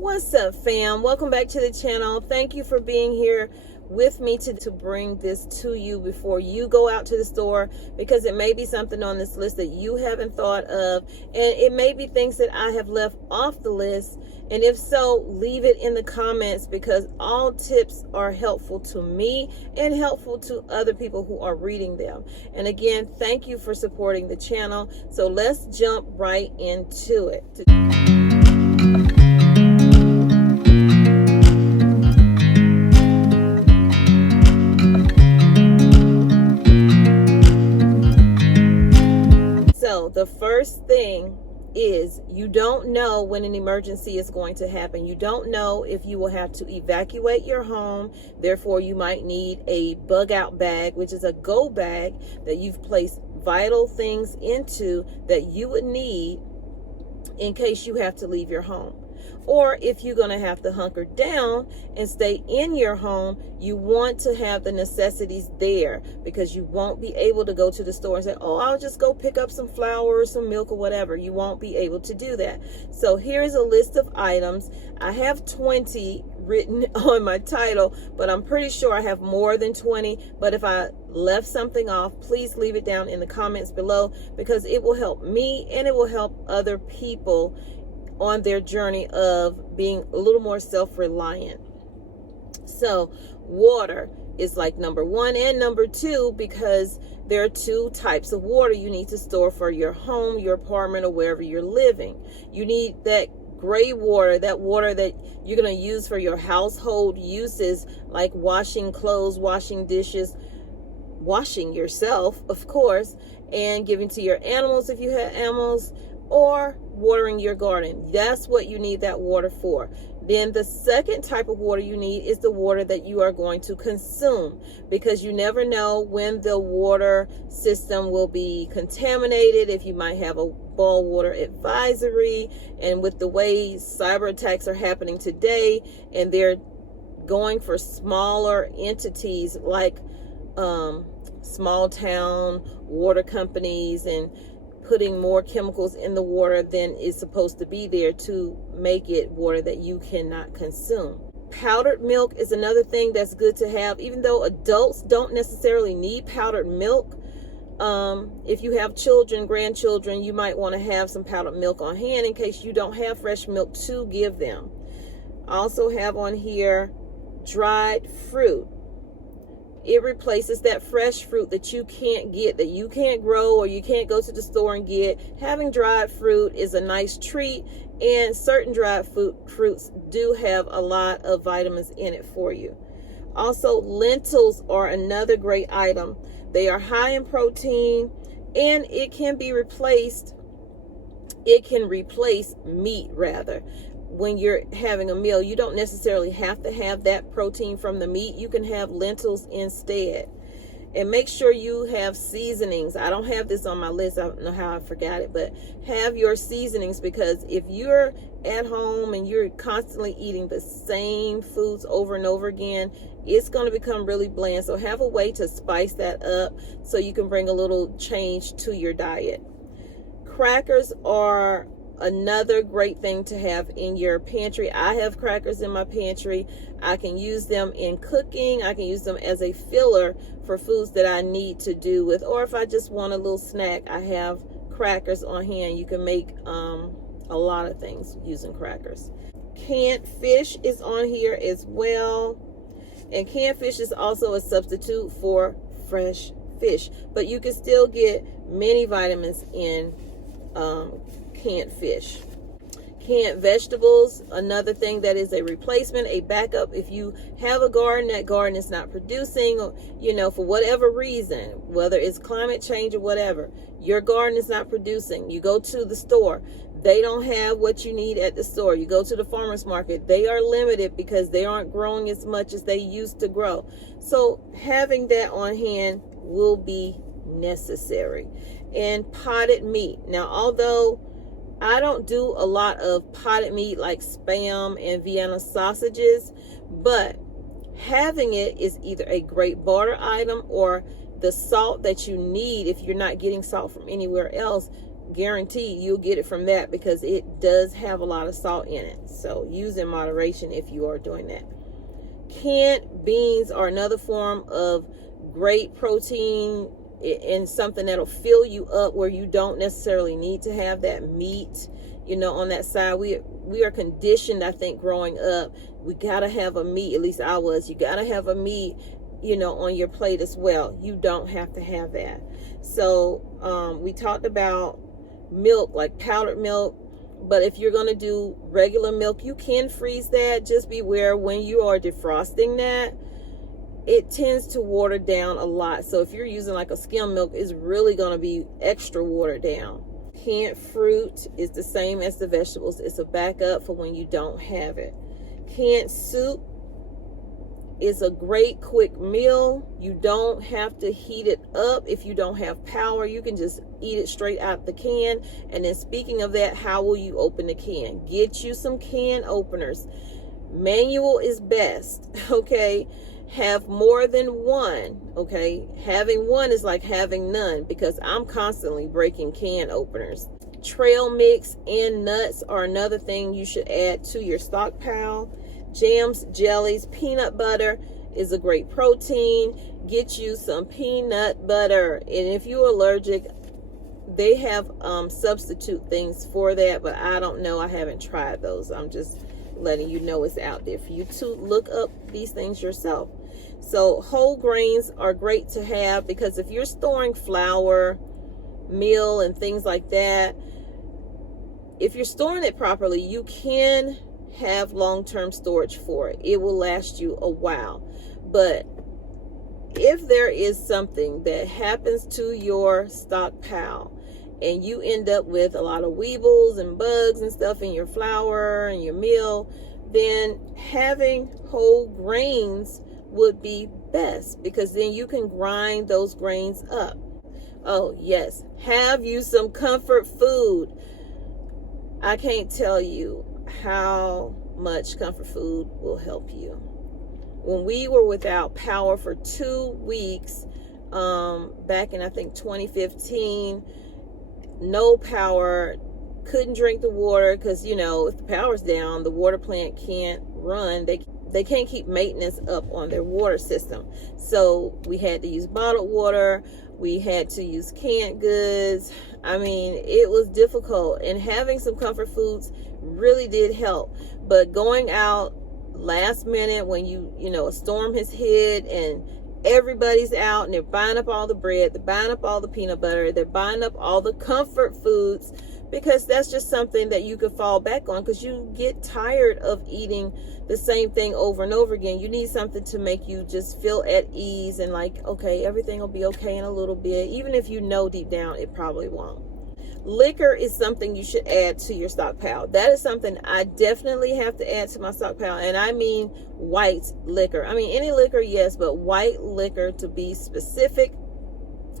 What's up, fam? Welcome back to the channel. Thank you for being here with me to bring this to you before you go out to the store, because it may be something on this list that you haven't thought of, and it may be things that I have left off the list. And if so, leave it in the comments, because all tips are helpful to me and helpful to other people who are reading them. And again, thank you for supporting the channel. So let's jump right into it. So the first thing is, you don't know when an emergency is going to happen. You don't know if you will have to evacuate your home. Therefore, you might need a bug out bag, which is a go bag that you've placed vital things into that you would need in case you have to leave your home. Or if you're going to have to hunker down and stay in your home, you want to have the necessities there, because you won't be able to go to the store and say, oh, I'll just go pick up some flour or some milk or whatever. You won't be able to do that. So here's a list of items. I have 20 written on my title, but I'm pretty sure I have more than 20. But if I left something off, please leave it down in the comments below, because it will help me and it will help other people on their journey of being a little more self-reliant. So water is like number one and number two, because there are two types of water you need to store for your home, your apartment, or wherever you're living. You need that gray water, that water that you're going to use for your household uses, like washing clothes, washing dishes, washing yourself, of course, and giving to your animals if you have animals, or watering your garden. That's what you need that water for. Then the second type of water you need is the water that you are going to consume, because you never know when the water system will be contaminated, if you might have a boil water advisory. And with the way cyber attacks are happening today, and they're going for smaller entities like small town water companies, and putting more chemicals in the water than is supposed to be there to make it water that you cannot consume. Powdered milk is another thing that's good to have, even though adults don't necessarily need powdered milk. If you have children, grandchildren, you might want to have some powdered milk on hand in case you don't have fresh milk to give them. I also have on here dried fruit. It replaces that fresh fruit that you can't get, that you can't grow, or you can't go to the store and get. Having dried fruit is a nice treat, and certain dried fruits do have a lot of vitamins in it for you. Also, lentils are another great item. They are high in protein, and it can be replaced. It can replace meat, rather. When you're having a meal, you don't necessarily have to have that protein from the meat. You can have lentils instead. And make sure you have seasonings. I don't have this on my list. I don't know how I forgot it, but have your seasonings, because if you're at home and you're constantly eating the same foods over and over again, it's going to become really bland. So have a way to spice that up so you can bring a little change to your diet. Crackers are another great thing to have in your pantry. I have crackers in my pantry. I can use them in cooking. I can use them as a filler for foods that I need to do with, or if I just want a little snack, I have crackers on hand. You can make a lot of things using crackers. Canned fish is on here as well. And canned fish is also a substitute for fresh fish, but you can still get many vitamins in canned fish. Canned vegetables, another thing that is a replacement, a backup. If you have a garden, that garden is not producing, for whatever reason, whether it's climate change or whatever, your garden is not producing. You go to the store, they don't have what you need at the store. You go to the farmer's market, they are limited because they aren't growing as much as they used to grow. So having that on hand will be necessary. And potted meat. Now, although I don't do a lot of potted meat like Spam and Vienna sausages, but having it is either a great barter item, or the salt that you need if you're not getting salt from anywhere else guaranteed you'll get it from that, because it does have a lot of salt in it. So use in moderation if you are doing that. Canned beans are another form of great protein and something that'll fill you up where you don't necessarily need to have that meat, you know, on that side. We are conditioned, I think, growing up, we gotta have a meat, at least I was, you gotta have a meat, you know, on your plate as well. You don't have to have that. So we talked about milk, like powdered milk, but if you're going to do regular milk, you can freeze that. Just beware when you are defrosting that, it tends to water down a lot. So if you're using like a skim milk, it's really going to be extra watered down. Canned fruit is the same as the vegetables. It's a backup for when you don't have it. Canned soup is a great quick meal. You don't have to heat it up. If you don't have power, you can just eat it straight out the can. And then speaking of that, how will you open the can? Get you some can openers. Manual is best, okay? Have more than one, okay? Having one is like having none, because I'm constantly breaking can openers. Trail mix and nuts are another thing you should add to your stockpile. Jams, jellies, peanut butter is a great protein. Get you some peanut butter. And if you're allergic, they have substitute things for that, but I don't know. I haven't tried those. I'm just letting you know it's out there for you to look up these things yourself. So whole grains are great to have, because if you're storing flour, meal, and things like that, if you're storing it properly, you can have long-term storage for it. It will last you a while. But if there is something that happens to your stockpile and you end up with a lot of weevils and bugs and stuff in your flour and your meal, then having whole grains would be best, because then you can grind those grains up. Oh yes, have you some comfort food. I can't tell you how much comfort food will help you. When we were without power for 2 weeks, back in I think 2015, no power, couldn't drink the water, because you know, if the power's down, the water plant can't run. They can't keep maintenance up on their water system. So we had to use bottled water. We had to use canned goods. I mean, it was difficult, and having some comfort foods really did help. But going out last minute when you know, a storm has hit and everybody's out and they're buying up all the bread, they're buying up all the peanut butter, they're buying up all the comfort foods, because that's just something that you could fall back on, because you get tired of eating the same thing over and over again. You need something to make you just feel at ease and like, okay, everything will be okay in a little bit, even if you know deep down it probably won't. Liquor is something you should add to your stockpile. That is something I definitely have to add to my stockpile, and I mean white liquor. I mean any liquor, yes, but white liquor to be specific.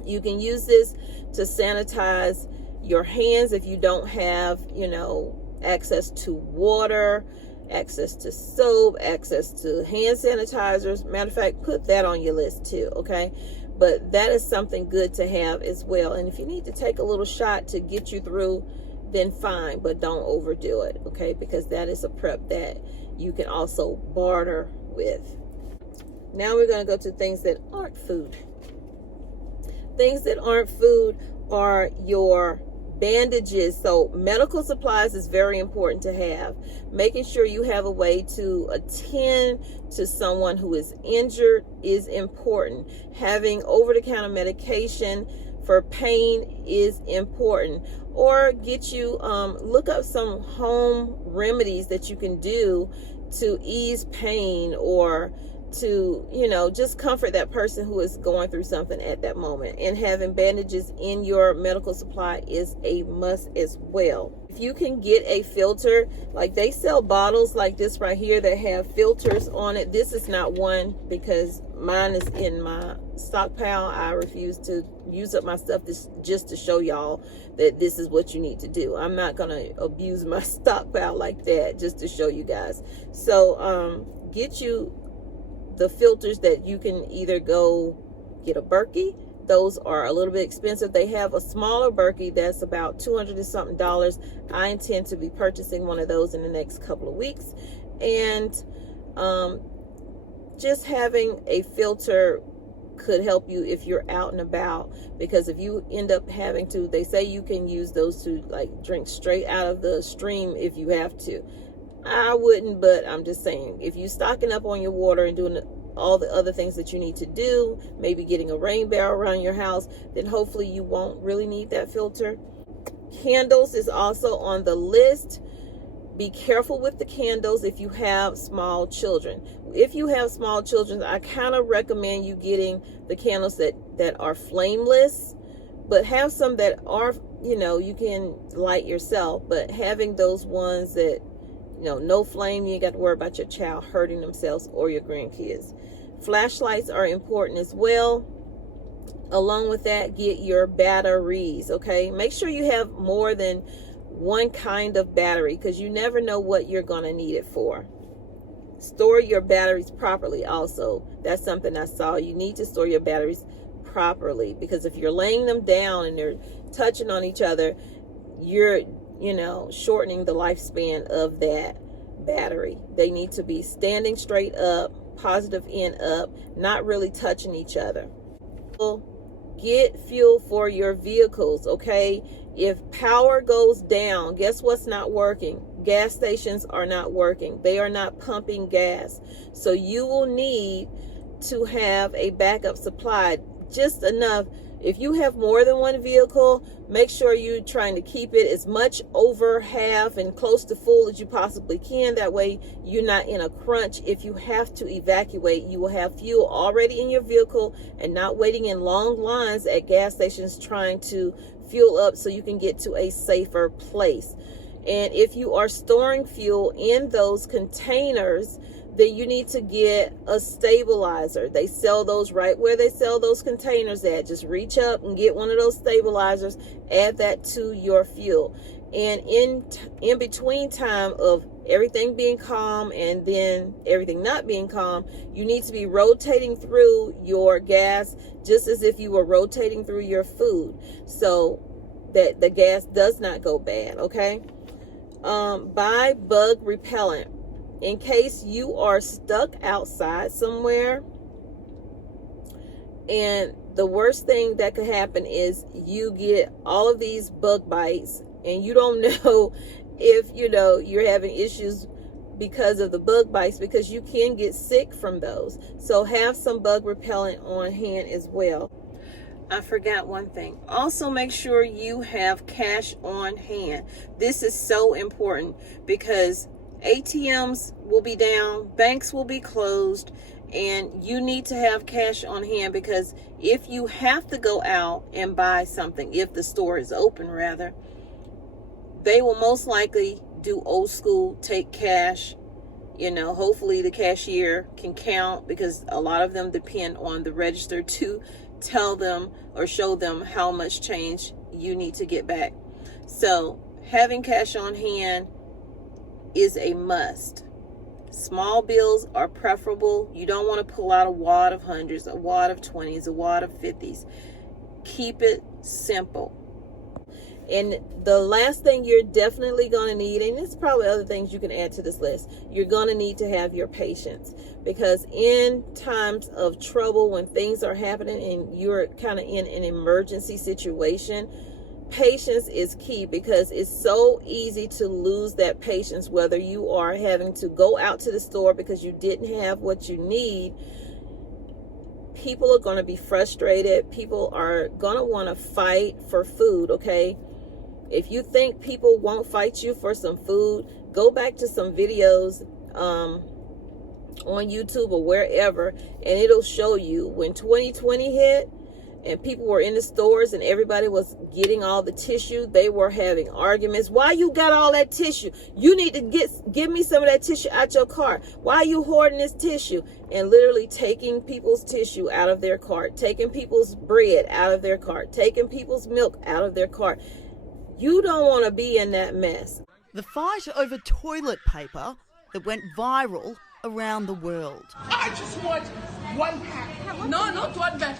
You can use this to sanitize your hands if you don't have, you know, access to water, access to soap, access to hand sanitizers. Matter of fact, put that on your list too, okay? But that is something good to have as well. And if you need to take a little shot to get you through, then fine, but don't overdo it, okay? Because that is a prep that you can also barter with. Now we're going to go to things that aren't food. Things that aren't food are your bandages. So medical supplies is very important to have. Making sure you have a way to attend to someone who is injured is important. Having over-the-counter medication for pain is important. Or get you, look up some home remedies that you can do to ease pain, or to, you know, just comfort that person who is going through something at that moment. And having bandages in your medical supply is a must as well. If you can get a filter, like they sell bottles like this right here that have filters on it. This is not one, because mine is in my stockpile. I refuse to use up my stuff just to show y'all that this is what you need to do. I'm not gonna abuse my stockpile like that just to show you guys. So get you the filters that you can either go get a Berkey, those are a little bit expensive. They have a smaller Berkey that's about $200 and something. I intend to be purchasing one of those in the next couple of weeks. And just having a filter could help you if you're out and about, because if you end up having to, they say you can use those to like drink straight out of the stream if you have to. I wouldn't, but I'm just saying, if you're stocking up on your water and doing all the other things that you need to do, maybe getting a rain barrel around your house, then hopefully you won't really need that filter. Candles is also on the list. Be careful with the candles if you have small children. If you have small children, I kind of recommend you getting the candles that are flameless, but have some that are, you know, you can light yourself, but having those ones that, you know, no flame, you ain't got to worry about your child hurting themselves or your grandkids. Flashlights are important as well. Along with that, get your batteries, okay? Make sure you have more than one kind of battery, because you never know what you're going to need it for. Store your batteries properly also. That's something I saw. You need to store your batteries properly, because if you're laying them down and they're touching on each other, you're, you know, shortening the lifespan of that battery. They need to be standing straight up, positive end up, not really touching each other. Get fuel for your vehicles, okay? If power goes down, guess what's not working? Gas stations are not working. They are not pumping gas. So you will need to have a backup supply, just enough. If you have more than one vehicle, make sure you're trying to keep it as much over half and close to full as you possibly can. That way you're not in a crunch. If you have to evacuate, you will have fuel already in your vehicle and not waiting in long lines at gas stations trying to fuel up so you can get to a safer place. And if you are storing fuel in those containers, then you need to get a stabilizer. They sell those right where they sell those containers at. Just reach up and get one of those stabilizers, add that to your fuel. And in between time of everything being calm and then everything not being calm, you need to be rotating through your gas just as if you were rotating through your food, so that the gas does not go bad, okay? Buy bug repellent. In case you are stuck outside somewhere, and the worst thing that could happen is you get all of these bug bites and you don't know if, you know, you're having issues because of the bug bites, because you can get sick from those. So have some bug repellent on hand as well. I forgot one thing. Also make sure you have cash on hand. This is so important because ATMs will be down, banks will be closed, and you need to have cash on hand, because if you have to go out and buy something, if the store is open rather, they will most likely do old school, take cash. You know, hopefully the cashier can count, because a lot of them depend on the register to tell them or show them how much change you need to get back. So having cash on hand is a must. Small bills are preferable. You don't want to pull out a wad of hundreds, a wad of 20s, a wad of 50s. Keep it simple. And the last thing you're definitely going to need, and there's probably other things you can add to this list, you're going to need to have your patience, because in times of trouble, when things are happening and you're kind of in an emergency situation, patience is key, because it's so easy to lose that patience, whether you are having to go out to the store because you didn't have what you need. People are going to be frustrated. People are going to want to fight for food, okay? If you think people won't fight you for some food, go back to some videos on YouTube or wherever, and it'll show you when 2020 hit and people were in the stores and everybody was getting all the tissue, they were having arguments. Why you got all that tissue? You need to give me some of that tissue out your cart. Why are you hoarding this tissue? And literally taking people's tissue out of their cart, taking people's bread out of their cart, taking people's milk out of their cart. You don't want to be in that mess. The fight over toilet paper that went viral around the world. I just want one pack. No, not one pack.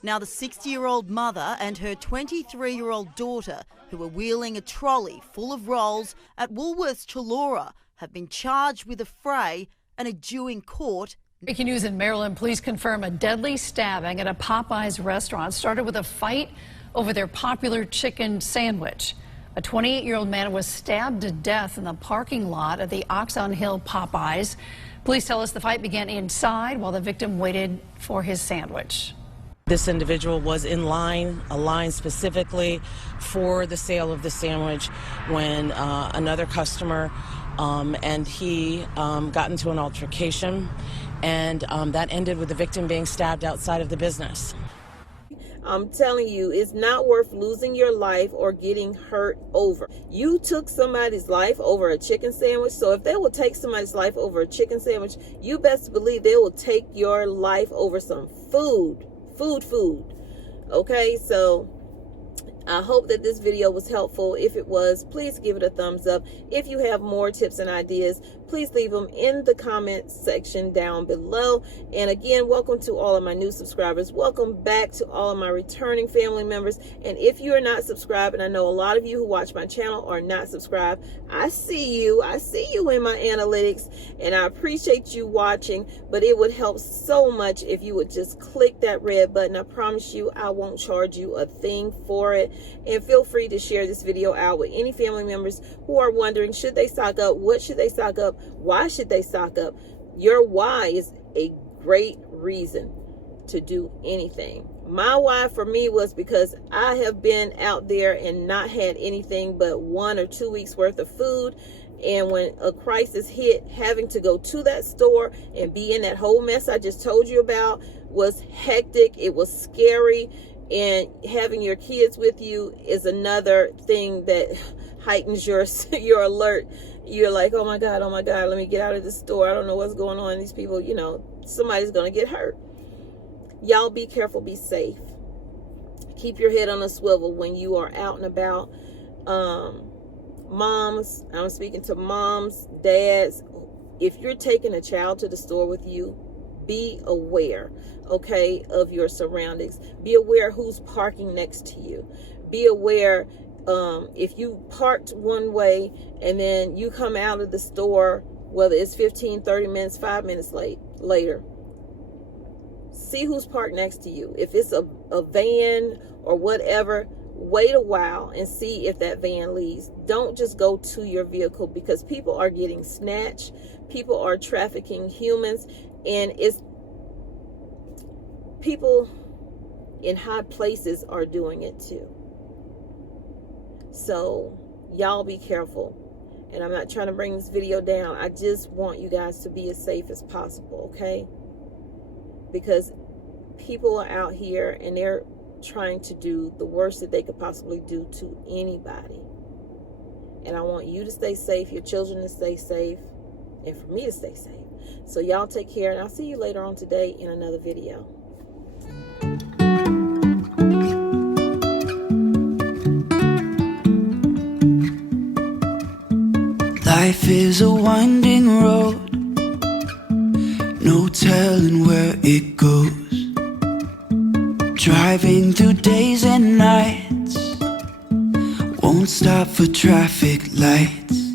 Now the 60-year-old mother and her 23-year-old daughter, who were wheeling a trolley full of rolls at Woolworths Chullora, have been charged with a fray and are due in court. Breaking news in Maryland, police confirm a deadly stabbing at a Popeyes restaurant started with a fight over their popular chicken sandwich. A 28-year-old man was stabbed to death in the parking lot at the Oxon Hill Popeyes. Police tell us the fight began inside while the victim waited for his sandwich. This individual was in line, a line specifically for the sale of the sandwich, when another customer and he got into an altercation, and that ended with the victim being stabbed outside of the business. I'm telling you, it's not worth losing your life or getting hurt over. You took somebody's life over a chicken sandwich, so if they will take somebody's life over a chicken sandwich, you best believe they will take your life over some food. Okay, so I hope that this video was helpful. If it was, please give it a thumbs up. If you have more tips and ideas, please leave them in the comment section down below. And again, welcome to all of my new subscribers. Welcome back to all of my returning family members. And if you are not subscribed, and I know a lot of you who watch my channel are not subscribed, I see you in my analytics, and I appreciate you watching, but it would help so much if you would just click that red button. I promise you I won't charge you a thing for it. And feel free to share this video out with any family members who are wondering, should they stock up? What should they stock up? Why should they stock up? Your why is a great reason to do anything. My why for me was because I have been out there and not had anything but 1 or 2 weeks worth of food. And when a crisis hit, having to go to that store and be in that whole mess I just told you about was hectic. It was scary. And having your kids with you is another thing that heightens your alert. You're like, oh my God, let me get out of the store. I don't know what's going on. These people, somebody's going to get hurt. Y'all be careful, be safe. Keep your head on a swivel when you are out and about. Moms, I'm speaking to moms, dads. If you're taking a child to the store with you, be aware, okay, of your surroundings. Be aware who's parking next to you. Be aware if you parked one way and then you come out of the store, whether it's 15, 30 minutes, 5 minutes later, see who's parked next to you. If it's a van or whatever, wait a while and see if that van leaves. Don't just go to your vehicle, because people are getting snatched. People are trafficking humans, and it's people in high places are doing it too. So y'all be careful. And I'm not trying to bring this video down. I just want you guys to be as safe as possible, okay? Because people are out here and they're trying to do the worst that they could possibly do to anybody. And I want you to stay safe, your children to stay safe, and for me to stay safe. So y'all take care, and I'll see you later on today in another video. Life is a winding road, no telling where it goes. Driving through days and nights, won't stop for traffic lights.